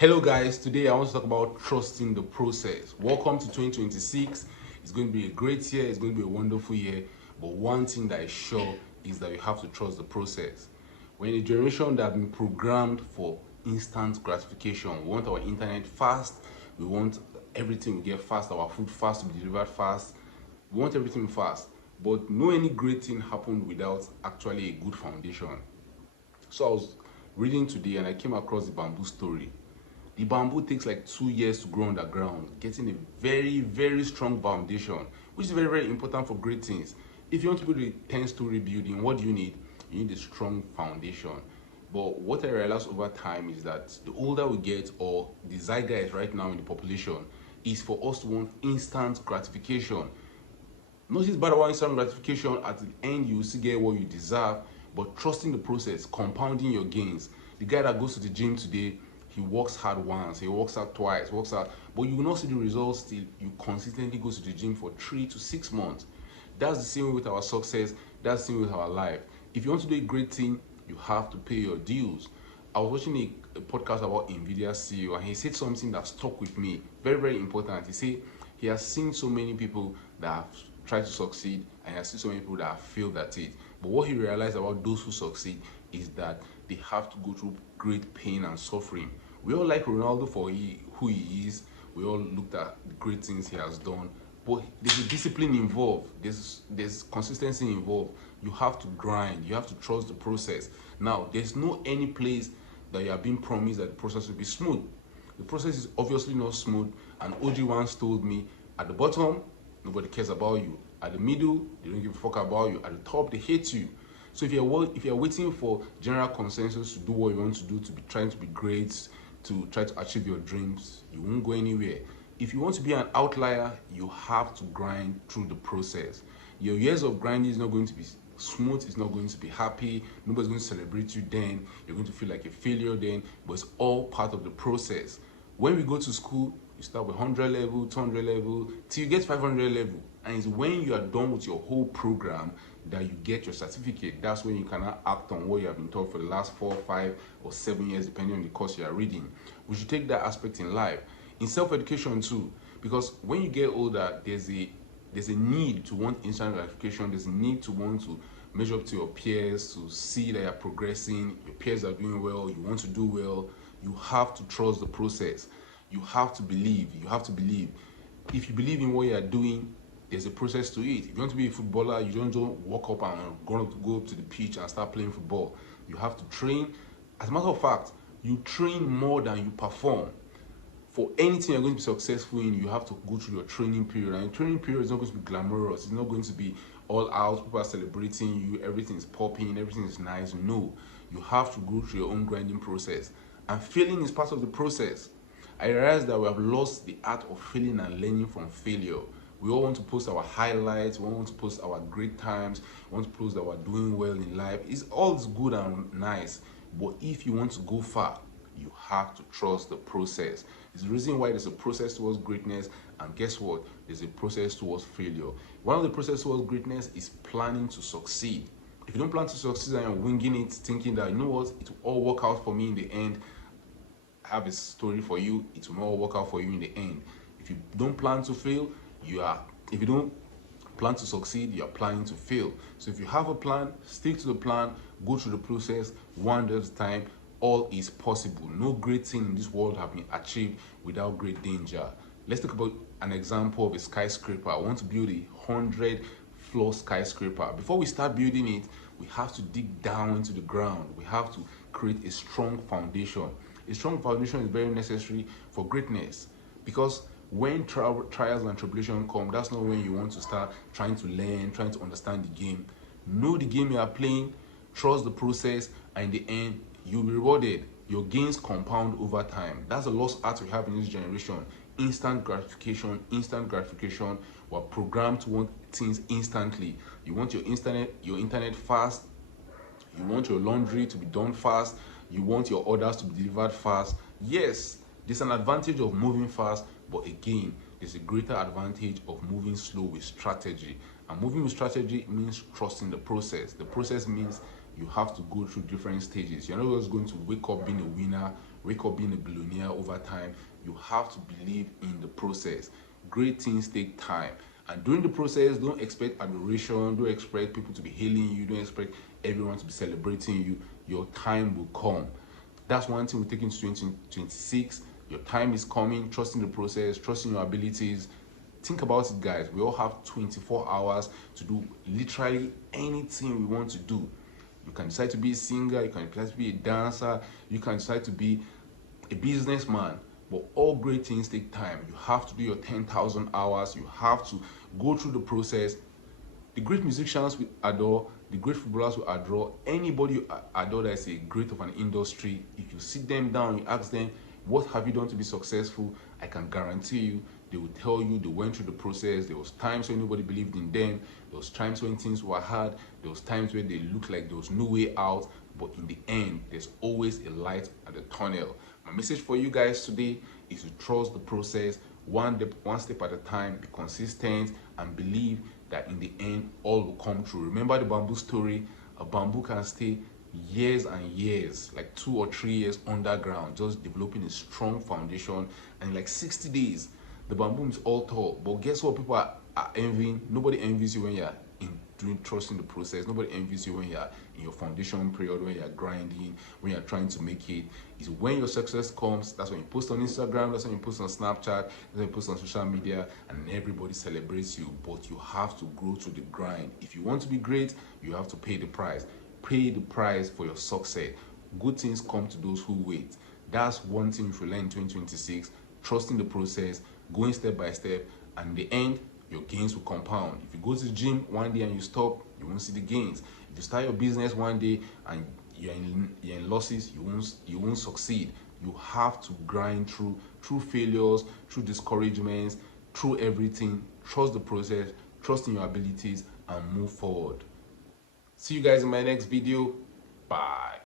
Hello guys, today I want to talk about trusting the process. Welcome to 2026. It's going to be a great year, it's going to be a wonderful year, but one thing that is sure is that you have to trust the process. We're in a generation that has been programmed for instant gratification. We want our internet fast, we want everything we get fast, our food fast to be delivered fast. We want everything fast, but no any great thing happened without actually a good foundation. So I was reading today and I came across the bamboo story. The bamboo takes like 2 years to grow underground, getting a very strong foundation, which is very important for great things. If you want to build a 10-story building, what do you need? You need a strong foundation. But what I realized over time is that the older we get, or the zeitgeist right now in the population, is for us to want instant gratification. Notice bad about instant gratification, at the end you will still get what you deserve, but trusting the process, compounding your gains. The guy that goes to the gym today, he works hard once, he works out twice, works out, but you will not see the results till you consistently go to the gym for 3 to 6 months. That's the same way with our success, that's the same way with our life. If you want to do a great thing, you have to pay your dues. I was watching a podcast about Nvidia CEO and he said something that stuck with me. Very important. He said he has seen so many people that have tried to succeed and he has seen so many people that have failed at it. But what he realized about those who succeed is that they have to go through great pain and suffering. We all like Ronaldo for who he is. We all looked at the great things he has done. But there's a discipline involved. There's consistency involved. You have to grind. You have to trust the process. Now, there's no any place that you are being promised that the process will be smooth. The process is obviously not smooth. And OG once told me, at the bottom, nobody cares about you. At the middle, they don't give a fuck about you. At the top, they hate you. So if you're waiting for general consensus to do what you want to do, to be trying to be great, to try to achieve your dreams, you won't go anywhere. If you want to be an outlier, you have to grind through the process. Your years of grinding is not going to be smooth, it's not going to be happy, nobody's going to celebrate you then, you're going to feel like a failure then, but it's all part of the process. When we go to school, you start with 100 level, 200 level, till you get 500 level. And it's when you are done with your whole program that you get your certificate. That's when you cannot act on what you have been taught for the last 4, 5, or 7 years, depending on the course you are reading. We should take that aspect in life. In self-education too, because when you get older, there's a need to want instant gratification. There's a need to want to measure up to your peers, to see that you're progressing, your peers are doing well, you want to do well. You have to trust the process. You have to believe. You have to believe. If you believe in what you are doing, there's a process to it. If you want to be a footballer, you don't just walk up and go up to the pitch and start playing football. You have to train. As a matter of fact, you train more than you perform. For anything you're going to be successful in, you have to go through your training period. And your training period is not going to be glamorous. It's not going to be all out. People are celebrating you. Everything is popping. Everything is nice. No, you have to go through your own grinding process. And failing is part of the process. I realize that we have lost the art of failing and learning from failure. We all want to post our highlights, we all want to post our great times, we want to post that we're doing well in life. It's all good and nice, but if you want to go far, you have to trust the process. It's the reason why there's a process towards greatness, and guess what? There's a process towards failure. One of the processes towards greatness is planning to succeed. If you don't plan to succeed and you're winging it, thinking that, you know what, it will all work out for me in the end, I have a story for you, it will not work out for you in the end. If you don't plan to fail, if you don't plan to succeed, you are planning to fail. So if you have a plan, stick to the plan, go through the process one day at a time. All is possible. No great thing in this world have been achieved without great danger. Let's talk about an example of a skyscraper. I want to build a 100-floor skyscraper. Before we start building it, we have to dig down into the ground. We have to create a strong foundation. A strong foundation is very necessary for greatness, because when trials and tribulation come, that's not when you want to start trying to learn, trying to understand the game. Know the game you are playing, trust the process, and in the end, you'll be rewarded. Your gains compound over time. That's a lost art we have in this generation. Instant gratification, instant gratification. We're programmed to want things instantly. You want your internet fast. You want your laundry to be done fast. You want your orders to be delivered fast. Yes, there's an advantage of moving fast, but again, there's a greater advantage of moving slow with strategy. And moving with strategy means trusting the process. The process means you have to go through different stages. You're not just going to wake up being a winner, wake up being a billionaire over time. You have to believe in the process. Great things take time. And during the process, don't expect admiration, don't expect people to be hailing you, don't expect everyone to be celebrating you. Your time will come. That's one thing we take into 2026. Your time is coming, trusting the process, trusting your abilities. Think about it, guys. We all have 24 hours to do literally anything we want to do. You can decide to be a singer, you can decide to be a dancer, you can decide to be a businessman. But all great things take time. You have to do your 10,000 hours. You have to go through the process. The great musicians we adore, the great footballers we adore, anybody you adore that is a great of an industry, if you sit them down, you ask them, what have you done to be successful? I can guarantee you, they will tell you they went through the process. There was times when nobody believed in them. There was times when things were hard. There was times when they looked like there was no way out. But in the end, there's always a light at the tunnel. My message for you guys today is to trust the process, one step at a time, be consistent, and believe that in the end, all will come true. Remember the bamboo story? A bamboo can stay years and years, like 2 or 3 years underground, just developing a strong foundation. And in like 60 days, the bamboo is all tall. But guess what people are envying? Nobody envies you when you're trusting the process. Nobody envies you when you're in your foundation period, when you're grinding, when you're trying to make it. It's when your success comes. That's when you post on Instagram, that's when you post on Snapchat, that's when you post on social media, and everybody celebrates you. But you have to grow through the grind. If you want to be great, you have to pay the price. Pay the price for your success. Good things come to those who wait. That's one thing you should learn in 2026. Trusting the process, going step by step, and in the end, your gains will compound. If you go to the gym one day and you stop, you won't see the gains. If you start your business one day and you're in losses, you won't succeed. You have to grind through failures, through discouragements, through everything. Trust the process, trust in your abilities, and move forward. See you guys in my next video. Bye.